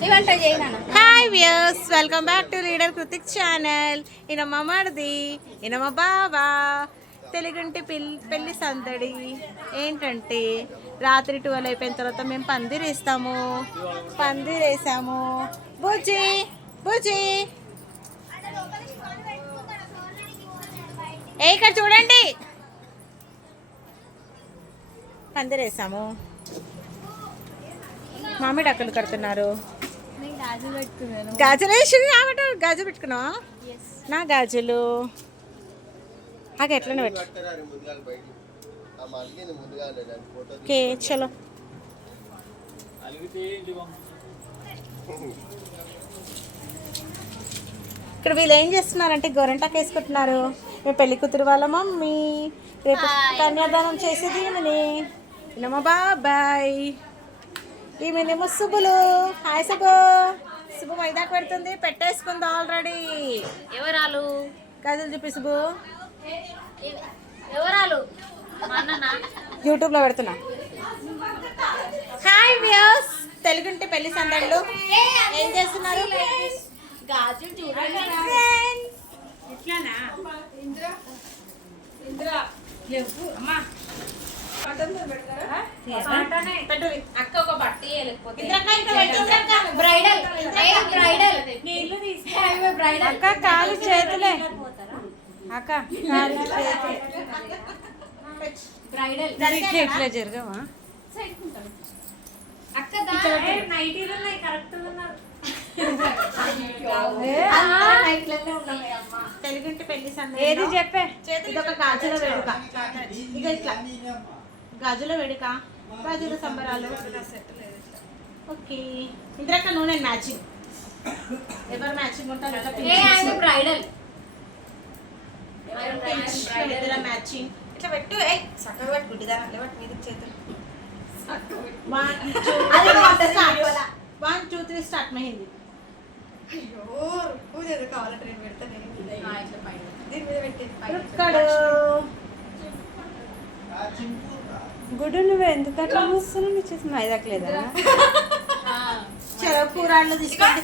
Hi viewers, welcome back to leader Kritik channel. ఈయన మా మరిది, ఈయన మా బావా. తెలుగుంటి పెళ్లి సందడి ఏంటంటే రాత్రి 12 అయిపోయిన తర్వాత మేము పందిరేసాము. బుజ్జి బుజ్జి ఇక్కడ చూడండి, పందిరేసాము. మామిడి అక్కలు కడుతున్నారు. గాజులు వేసి గాజులు పెట్టుకున్నావా? నా గాజులు ఎట్లనే పెట్టు. ఓకే చలో. ఇక్కడ వీళ్ళు ఏం చేస్తున్నారంటే గోరంటాకు వేసుకుంటున్నారు. మేము పెళ్లి కూతురు వాళ్ళ మమ్మీ, రేపు కన్యాదానం చేసేది ఈమె మా బాబాయ్, ఈమెనేమో శుభులు. హాయ్ శుభు మైదాకు పెడుతుంది, పెట్టేసుకుంది ఆల్రెడీ. ఎవరాలు గజలు చూపి శుభు. ఎవరాలు యూట్యూబ్లో పెడుతున్నా. హాయ్ వ్యూయర్స్, తెలుగుంటి పెళ్లి సందడిలో ఏం చేస్తున్నారు? గాజులు చూడండి. అక్క ఒక బట్టి బ్రైడల్ అక్క కాలు చేతులే, అక్క కాలు చేతులే ఇట్లా జరగవా? అక్క నైటీలు కరెక్ట్ ఉన్నారు. తెలుగుంటి పెళ్లి సందడి ఏది చెప్పే. ఇదొక గాజుల వేడుక, ఇక ఇట్లా గాజుల వేడుక, గాజుల సంబరాలు. ఓకే ఇంద్రక్క నూనె మ్యాచింగ్, ఎవరు మ్యాచింగ్ ఉంటారు? Bridal matching. ఇట్లా పెట్టు, చక్కగా పెట్టు, గుడ్డిదా మీద చేతులు. 1 2 3 స్టార్ట్ మెహందీ. గుడ్డు నువ్వు ఎందుకు అట్లా చూస్తున్నావు? మైదాకలేదా? చలో కూరళ్ళు తీసుకోండి.